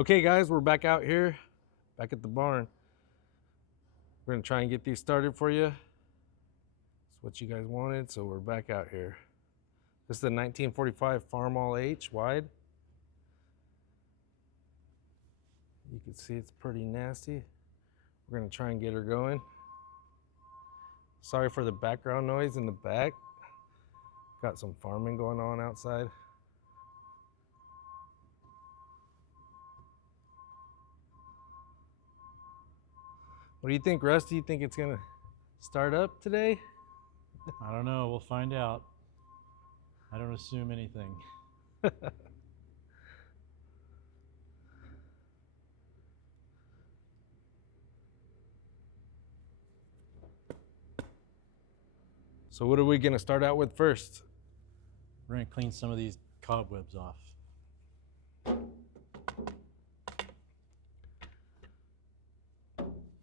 Okay guys, we're back out here, back at the barn. We're gonna try and get these started for you. It's what you guys wanted, so we're back out here. This is the 1945 Farmall H wide. You can see it's pretty nasty. We're gonna try and get her going. Sorry for the background noise in the back. Got some farming going on outside. What do you think, Russ? Do you think it's gonna start up today? I don't know. We'll find out. I don't assume anything. So what are we gonna start out with first? We're going to clean some of these cobwebs off.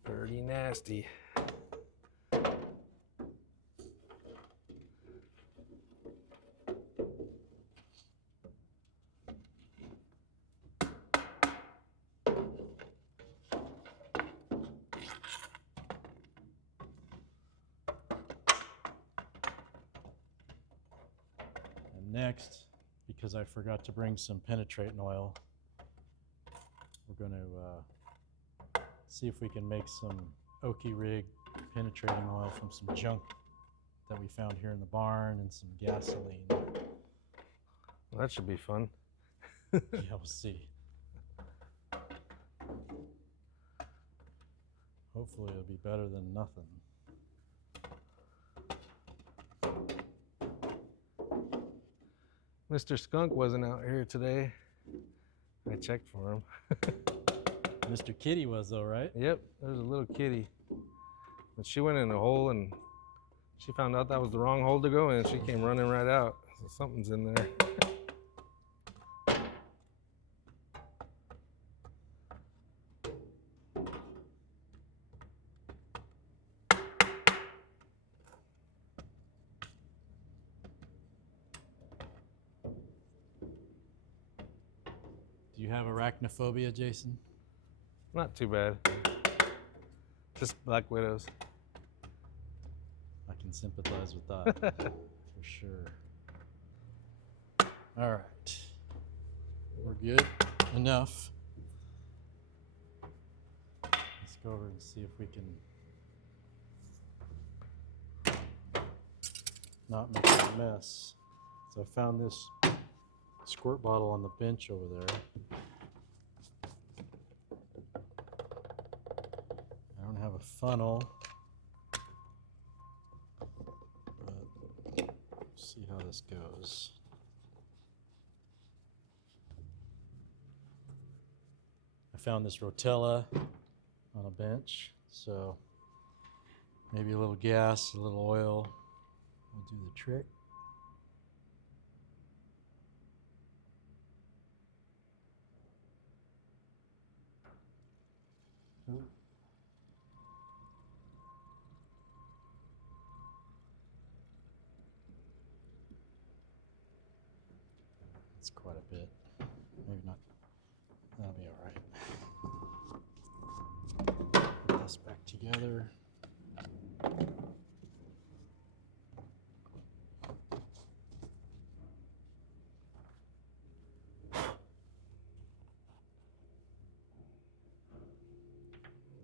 Pretty nasty. And next, because I forgot to bring some penetrating oil, we're going to see if we can make some Okie Rig penetrating oil from some junk that we found here in the barn and some gasoline. Well, that should be fun. Yeah, we'll see. Hopefully it'll be better than nothing. Mr. Skunk wasn't out here today. I checked for him. Mr. Kitty was though, right? Yep, there's a little kitty. But she went in a hole and she found out that was the wrong hole to go in. She came running right out. So something's in there. Do you have arachnophobia, Jason? Not too bad. Just black widows. I can sympathize with that for sure. All right, we're good enough. Let's go over and see if we can not make a mess. So I found this squirt bottle on the bench over there. I don't have a funnel, but see how this goes. I found this Rotella on a bench, so maybe a little gas, a little oil will do the trick. Ooh. That's quite a bit. Maybe not. That'll be all right. Put this back together. I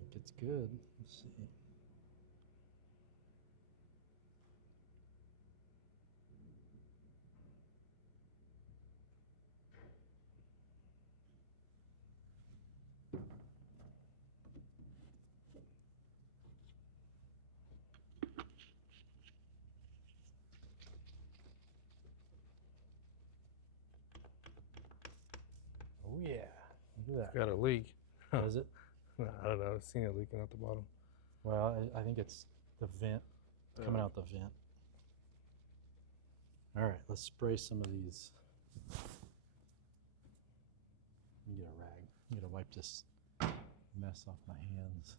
think it's good. Let's see. Oh yeah, look at that. Got a leak. Does it? I don't know. I've seen it leaking out the bottom. Well, I think it's the vent, coming out the vent. All right, let's spray some of these. Let me get a rag. I'm gonna wipe this mess off my hands.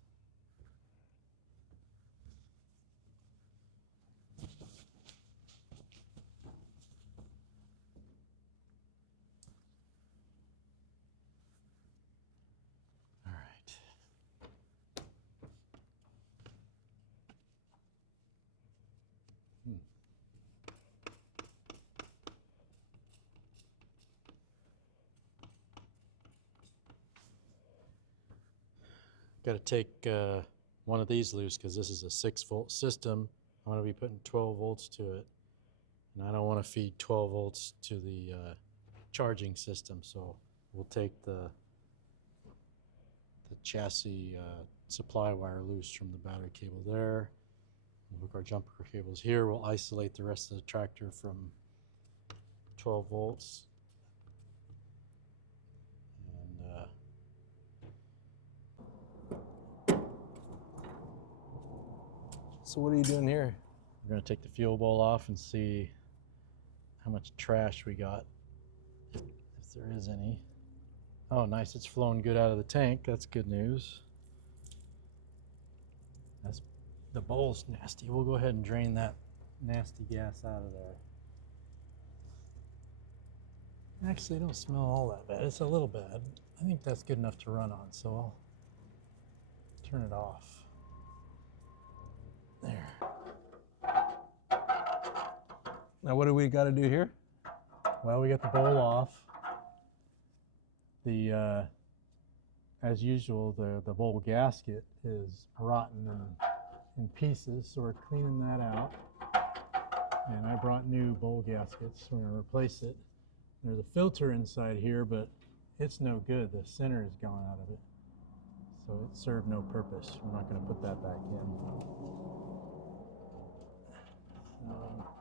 Got to take one of these loose because this is a 6-volt system. I'm going to be putting 12 volts to it. And I don't want to feed 12 volts to the charging system. So we'll take the chassis supply wire loose from the battery cable there. We'll hook our jumper cables here. We'll isolate the rest of the tractor from 12 volts. And So what are you doing here? we're going to take the fuel bowl off and see how much trash we got, if there is any. Oh, nice. It's flowing good out of the tank. That's good news. The bowl's nasty. We'll go ahead and drain that nasty gas out of there. Actually, it don't smell all that bad. It's a little bad. I think that's good enough to run on, so I'll turn it off. There. Now what do we got to do here? Well, we got the bowl off. As usual, the bowl gasket is rotten in pieces, so we're cleaning that out. And I brought new bowl gaskets. We're gonna replace it. There's a filter inside here, but it's no good. The center is gone out of it, so it served no purpose. We're not gonna put that back in.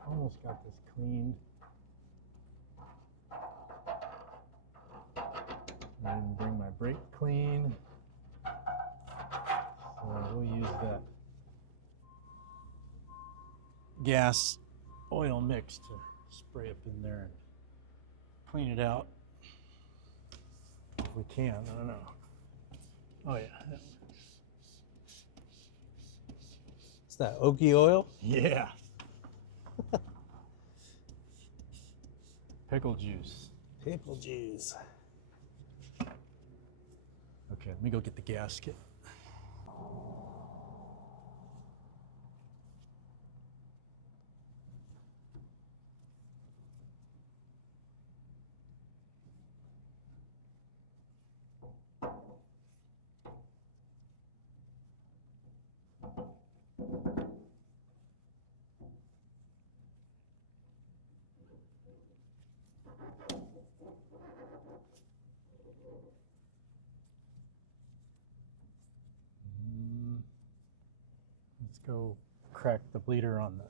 Almost got this cleaned. And bring my brake clean. So we'll use that gas oil mix to spray up in there and clean it out. If we can, I don't know. Oh yeah. It's that oaky oil? Yeah. Pickle juice. Pickle juice. Okay, let me go get the gasket. Let's go crack the bleeder on the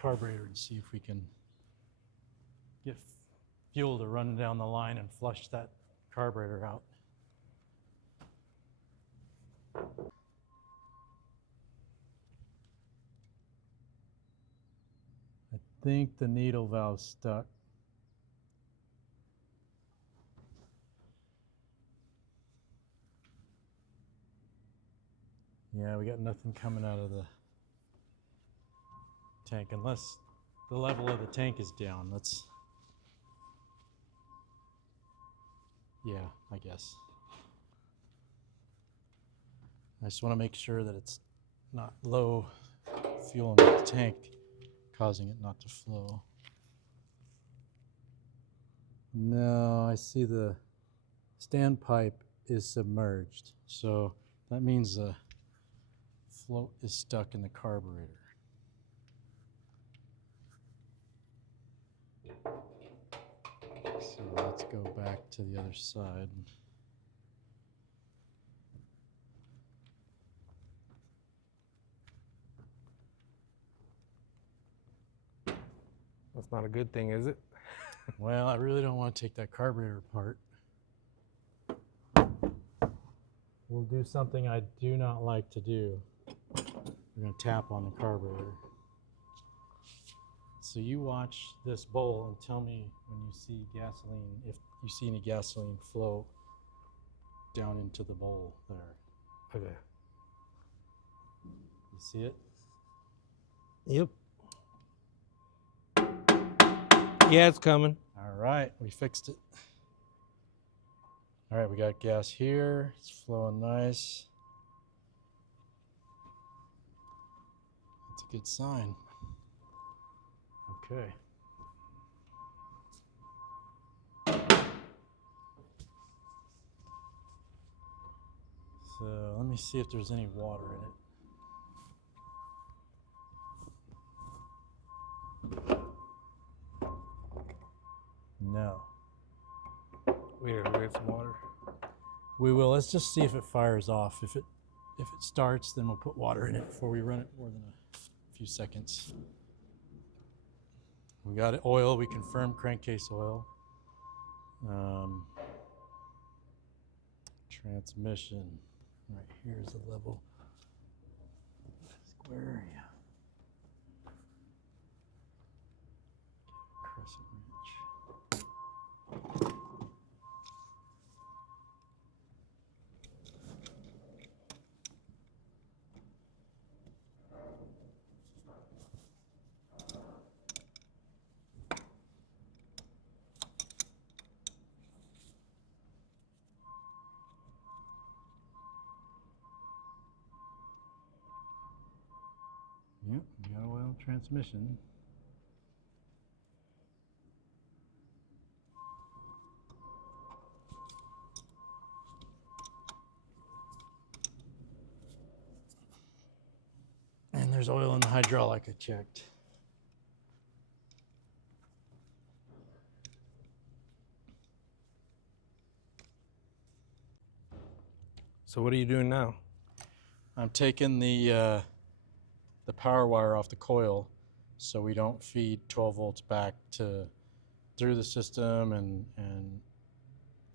carburetor and see if we can get fuel to run down the line and flush that carburetor out. I think the needle valve's stuck. Yeah, we got nothing coming out of the tank unless the level of the tank is down. Yeah, I guess. I just want to make sure that it's not low fuel in the tank, causing it not to flow. No, I see the standpipe is submerged. So that means the float is stuck in the carburetor. So let's go back to the other side. That's not a good thing, is it? Well, I really don't want to take that carburetor apart. We'll do something I do not like to do. We're going to tap on the carburetor. So you watch this bowl and tell me when you see gasoline, if you see any gasoline flow down into the bowl there. Okay. You see it? Yep. Yeah, it's coming. All right, we fixed it. All right, we got gas here. It's flowing nice. That's a good sign. Okay. So let me see if there's any water in it. No. We gotta get some water. We will. Let's just see if it fires off. If it starts, then we'll put water in it before we run it more than a few seconds. We got it. Oil. We confirmed crankcase oil. Transmission. Right here's the level. Square. Yeah. Crescent wrench. Yep, we got oil transmission. And there's oil in the hydraulic I checked. So what are you doing now? I'm taking the power wire off the coil so we don't feed 12 volts back through the system and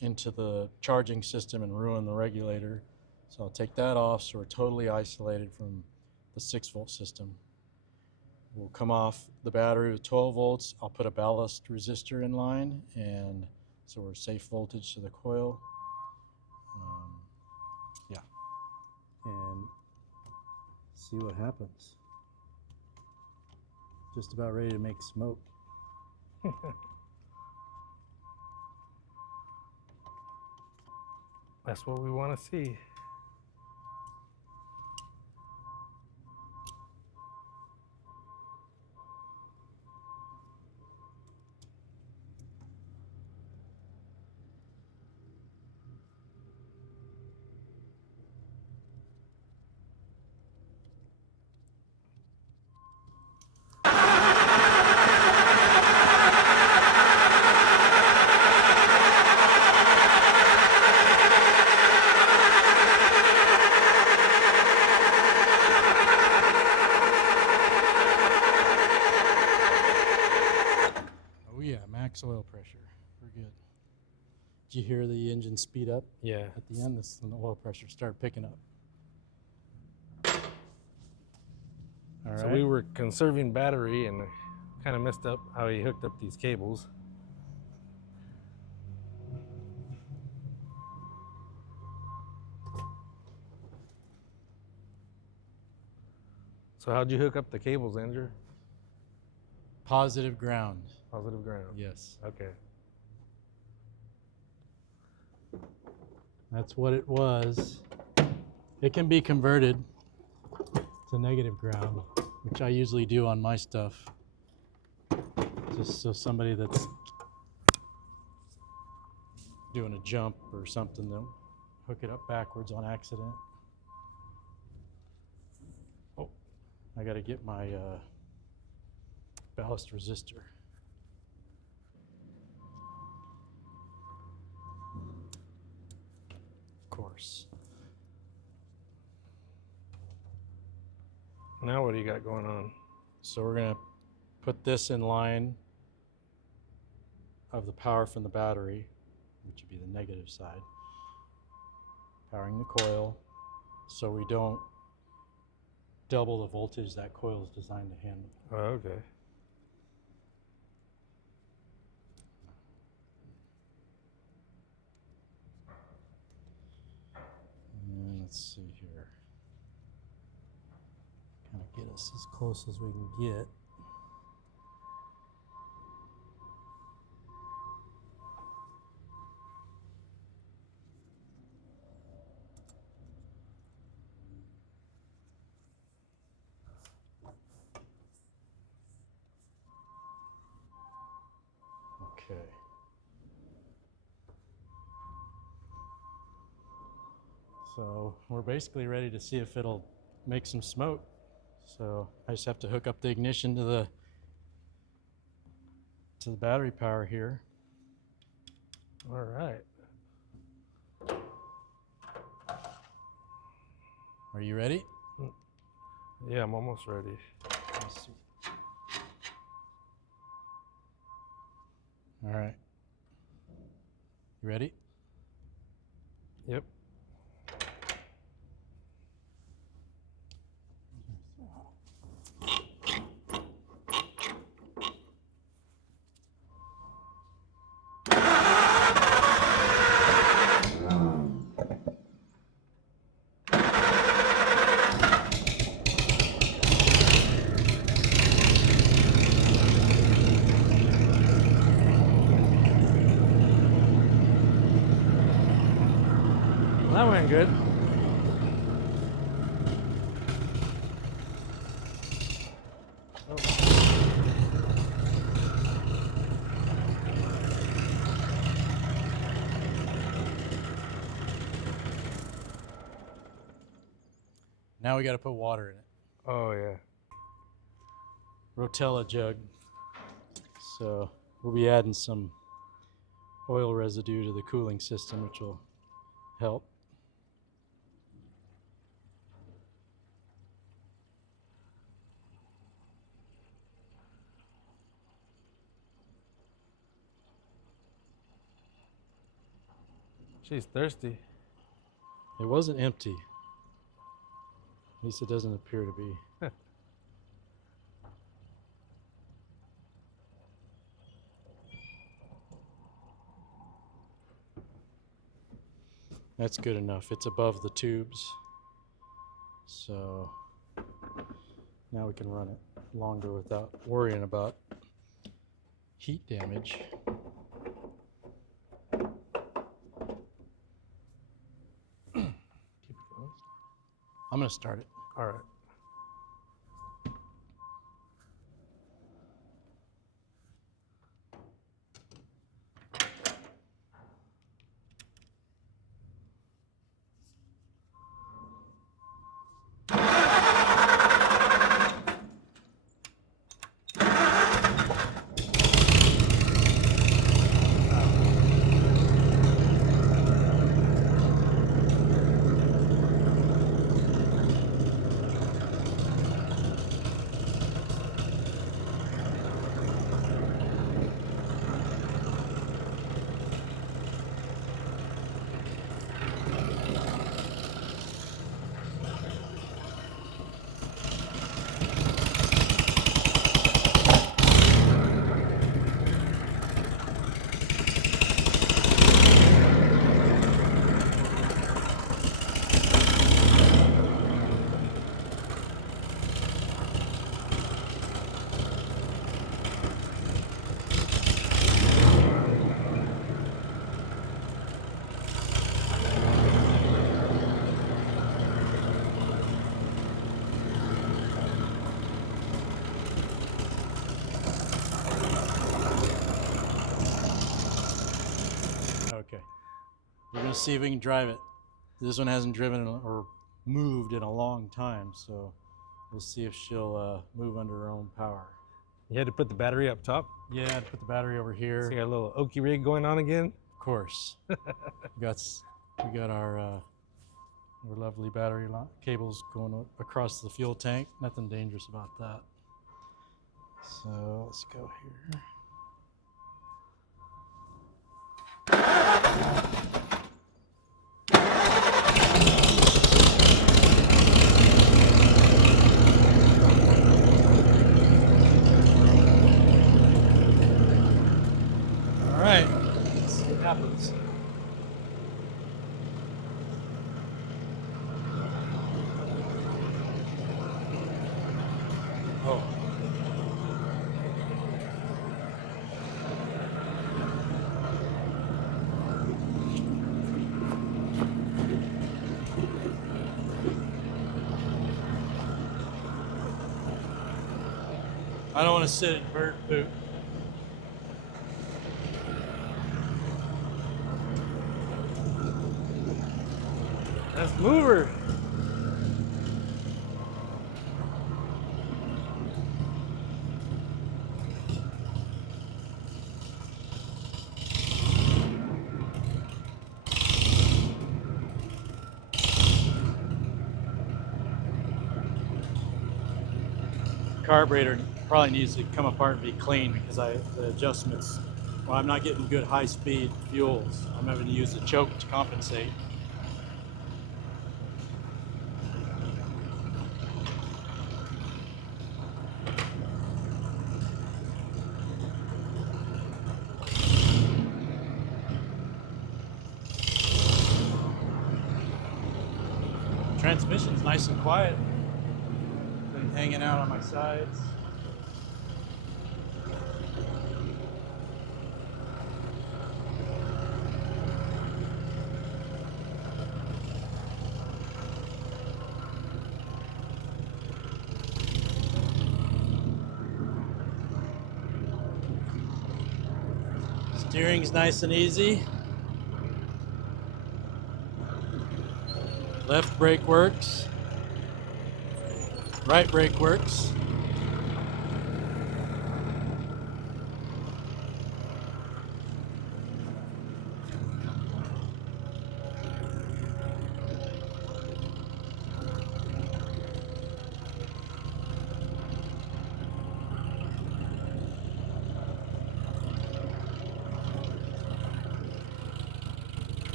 into the charging system and ruin the regulator. So I'll take that off so we're totally isolated from the 6-volt system. We'll come off the battery with 12 volts. I'll put a ballast resistor in line, and so we're safe voltage to the coil. Yeah, and see what happens. Just about ready to make smoke. That's what we want to see. Oh yeah, max oil pressure. We're good. Did you hear the engine speed up? Yeah. At the end, the oil pressure started picking up. All right. So we were conserving battery and kind of messed up how he hooked up these cables. So how'd you hook up the cables, Andrew? Positive ground. Positive ground. Yes. Okay. That's what it was. It can be converted to negative ground, which I usually do on my stuff. Just so somebody that's doing a jump or something, they'll hook it up backwards on accident. Oh, I gotta get my ballast resistor. Of course. Now what do you got going on? So we're gonna put this in line of the power from the battery, which would be the negative side, powering the coil, so we don't double the voltage that coil is designed to handle. Oh, okay. And let's see here. Kind of get us as close as we can get. Okay. So we're basically ready to see if it'll make some smoke. So I just have to hook up the ignition to the battery power here. All right. Are you ready? Yeah, I'm almost ready. Let's see. All right. You ready? Yep. That went good. Now we got to put water in it. Oh yeah. Rotella jug. So we'll be adding some oil residue to the cooling system, which will help. She's thirsty. It wasn't empty. At least it doesn't appear to be. That's good enough. It's above the tubes. So now we can run it longer without worrying about heat damage. Keep it going. I'm going to start it. All right. Okay. We're going to see if we can drive it. This one hasn't driven or moved in a long time, so we'll see if she'll move under her own power. You had to put the battery up top. Yeah, I'd put the battery over here. So you got a little oaky rig going on again. Of course. we got our lovely battery cables going across the fuel tank. Nothing dangerous about that. So let's go here. All right, let's see what happens. Oh. I don't want to sit in bird poop. Let's move her. Carburetor probably needs to come apart and be cleaned because the adjustments, well, I'm not getting good high speed fuels. I'm having to use the choke to compensate. Transmission's nice and quiet. Been hanging out on my sides. Steering's nice and easy. Left brake works. Right brake works.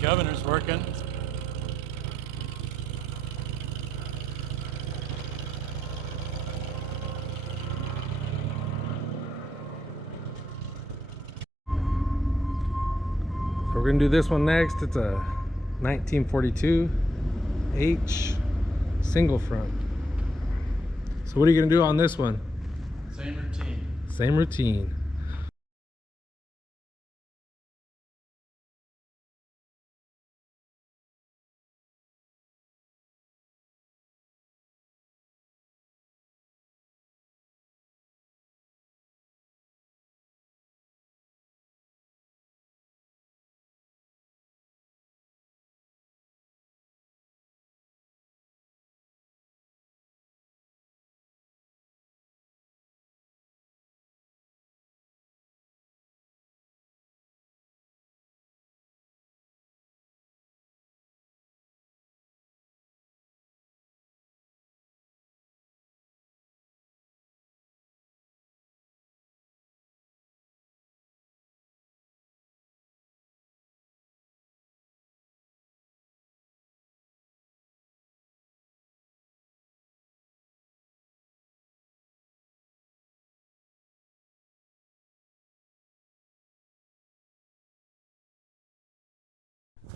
Governor's working. So we're gonna do this one next. It's a 1942 H single front. So what are you gonna do on this one? Same routine. Same routine.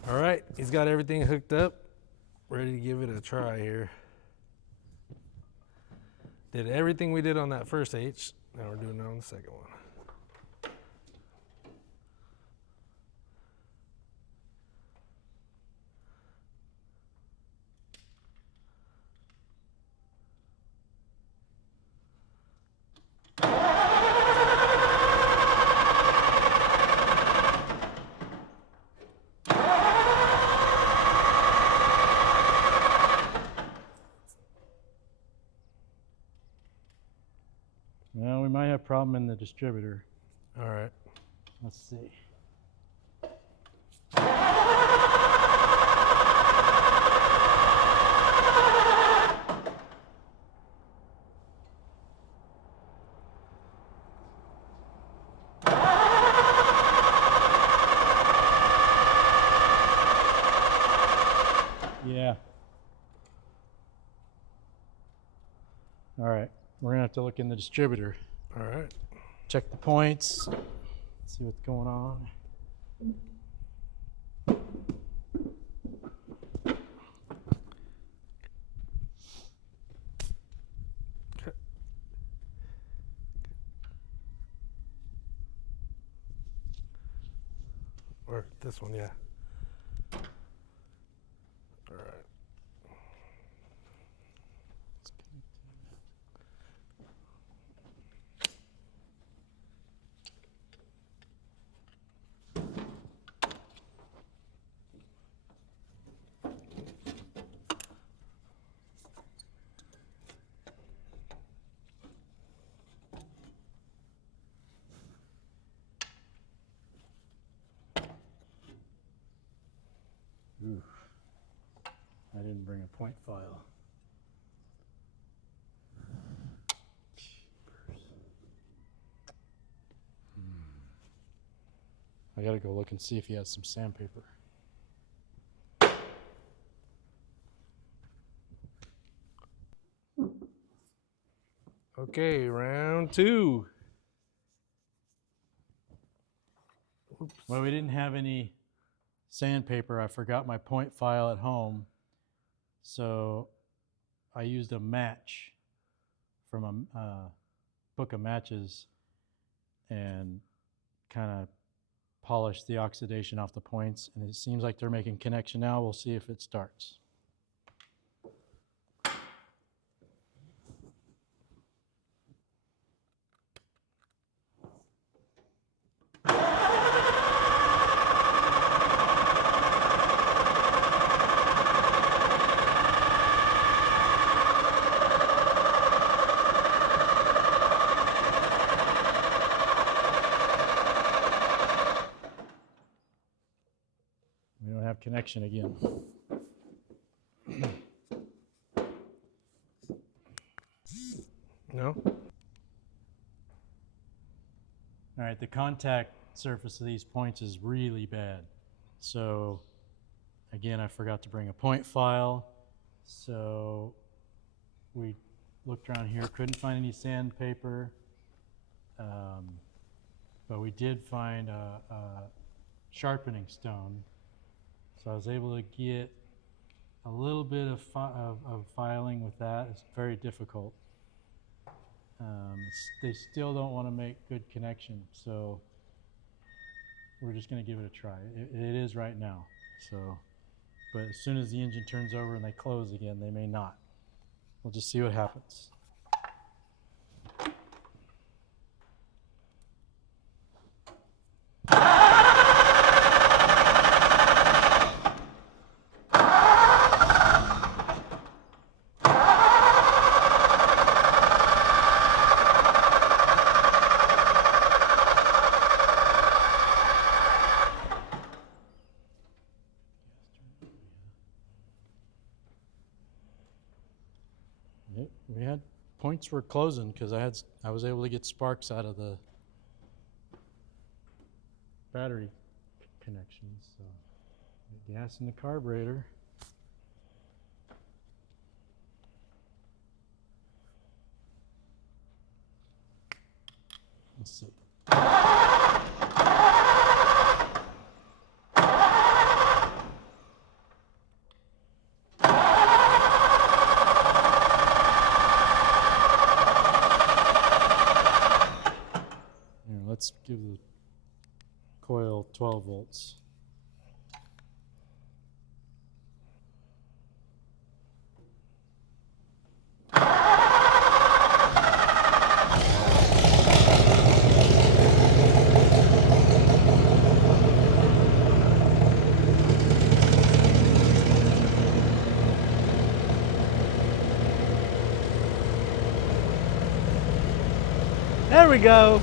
All right, he's got everything hooked up, ready to give it a try here. Did everything we did on that first H, now we're doing it on the second one. Well, we might have a problem in the distributor. All right. Let's see. Yeah. All right. We're going to have to look in the distributor. All right. Check the points. See what's going on. Or this one, yeah. All right. I didn't bring a point file. I gotta go look and see if he has some sandpaper. Okay, round 2. Oops. Well, we didn't have any sandpaper. I forgot my point file at home. So I used a match from a book of matches and kind of polished the oxidation off the points. And it seems like they're making connection now. We'll see if it starts. We don't have connection again. No? All right, the contact surface of these points is really bad. So again, I forgot to bring a point file. So we looked around here, couldn't find any sandpaper. But we did find a sharpening stone. So I was able to get a little bit of filing with that. It's very difficult. They still don't want to make good connection, so we're just going to give it a try. It is right now, so, but as soon as the engine turns over and they close again, they may not. We'll just see what happens. We had points were closing because I was able to get sparks out of the battery connections. So gas in the carburetor. Let's see. Let's give the coil 12 volts. There we go.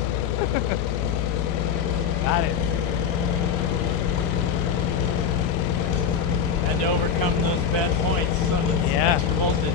Got it. Had to overcome those bad points. Yeah. Extra voltage.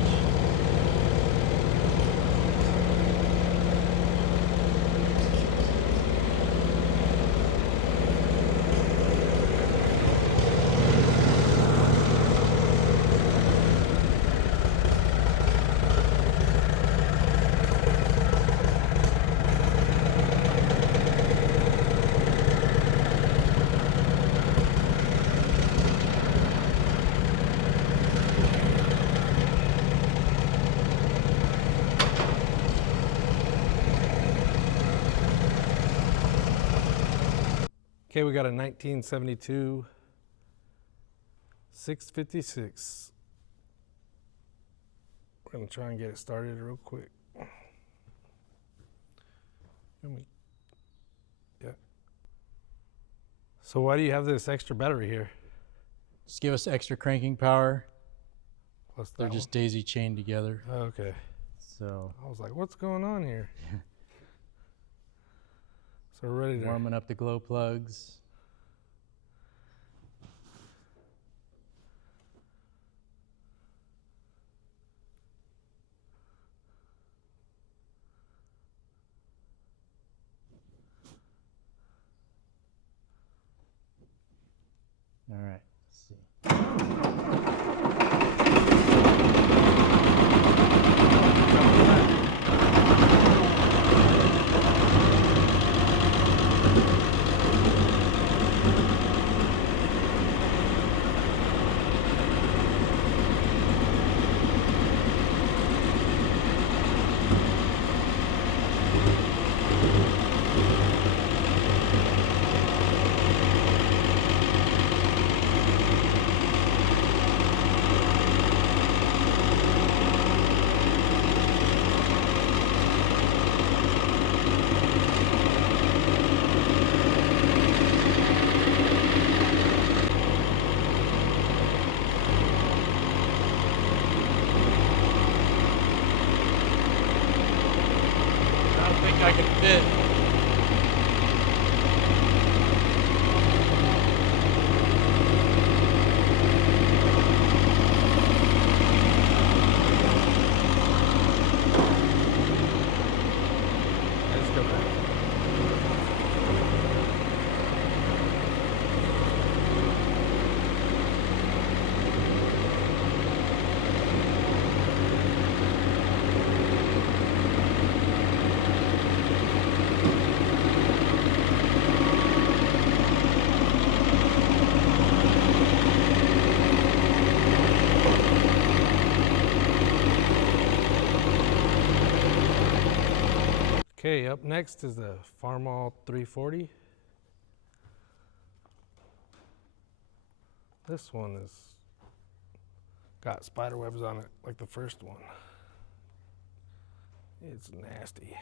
Okay, we got a 1972 656. We're gonna try and get it started real quick. Yeah. So why do you have this extra battery here? Just give us extra cranking power. Plus They're just daisy chained together. okay. So I was like, what's going on here? So we're ready to warming up the glow plugs. All right, let's see. I don't think I can fit. Let's go back. Okay, up next is the Farmall 340. This one has got spider webs on it like the first one. It's nasty.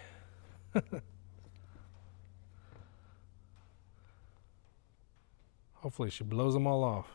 Hopefully she blows them all off.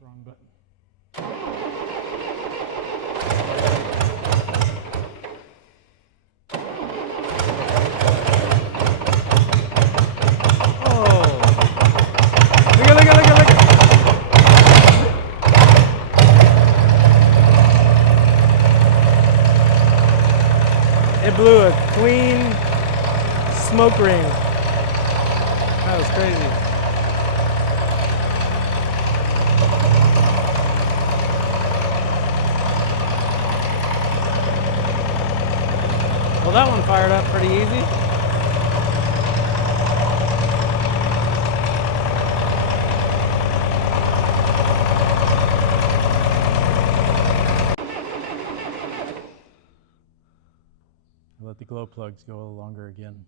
Wrong button. Oh! Look at. It blew a clean smoke ring. That was crazy. Well, that one fired up pretty easy. Let the glow plugs go a little longer again.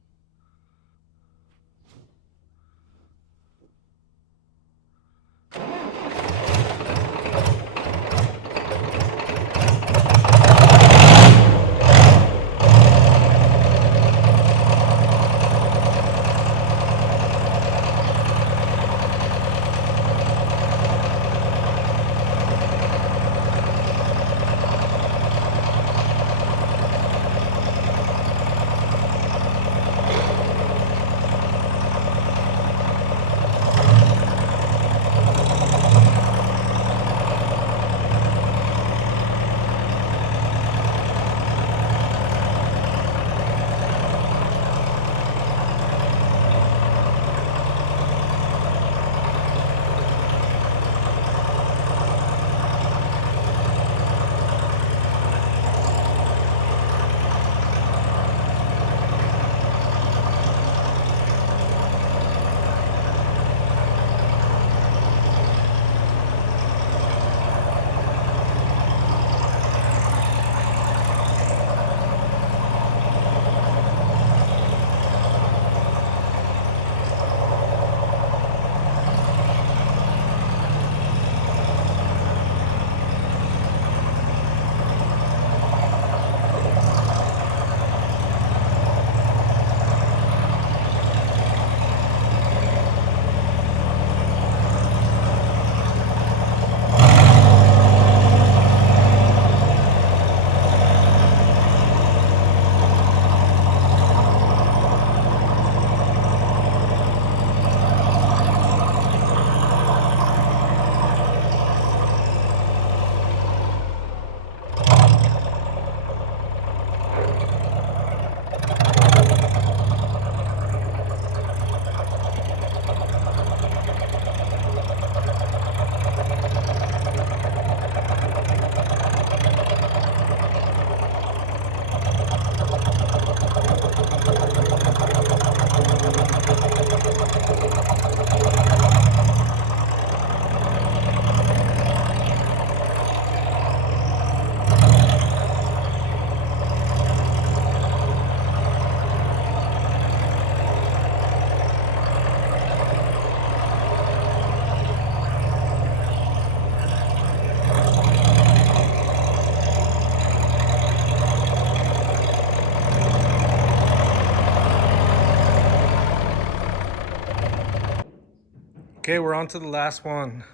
Okay, we're on to the last one.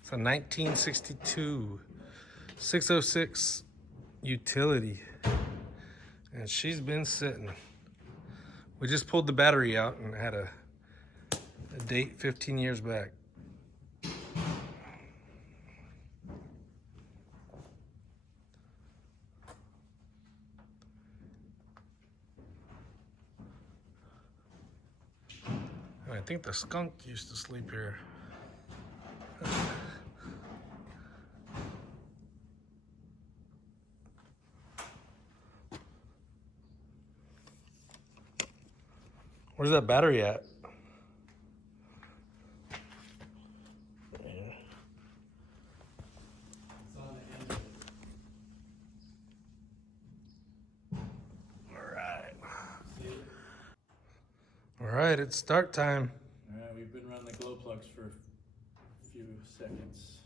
It's a 1962 606 utility. And she's been sitting. We just pulled the battery out and had a date 15 years back. And I think the skunk used to sleep here. Where's that battery at? All right, it's start time. All right, we've been running the glow plugs for a few seconds.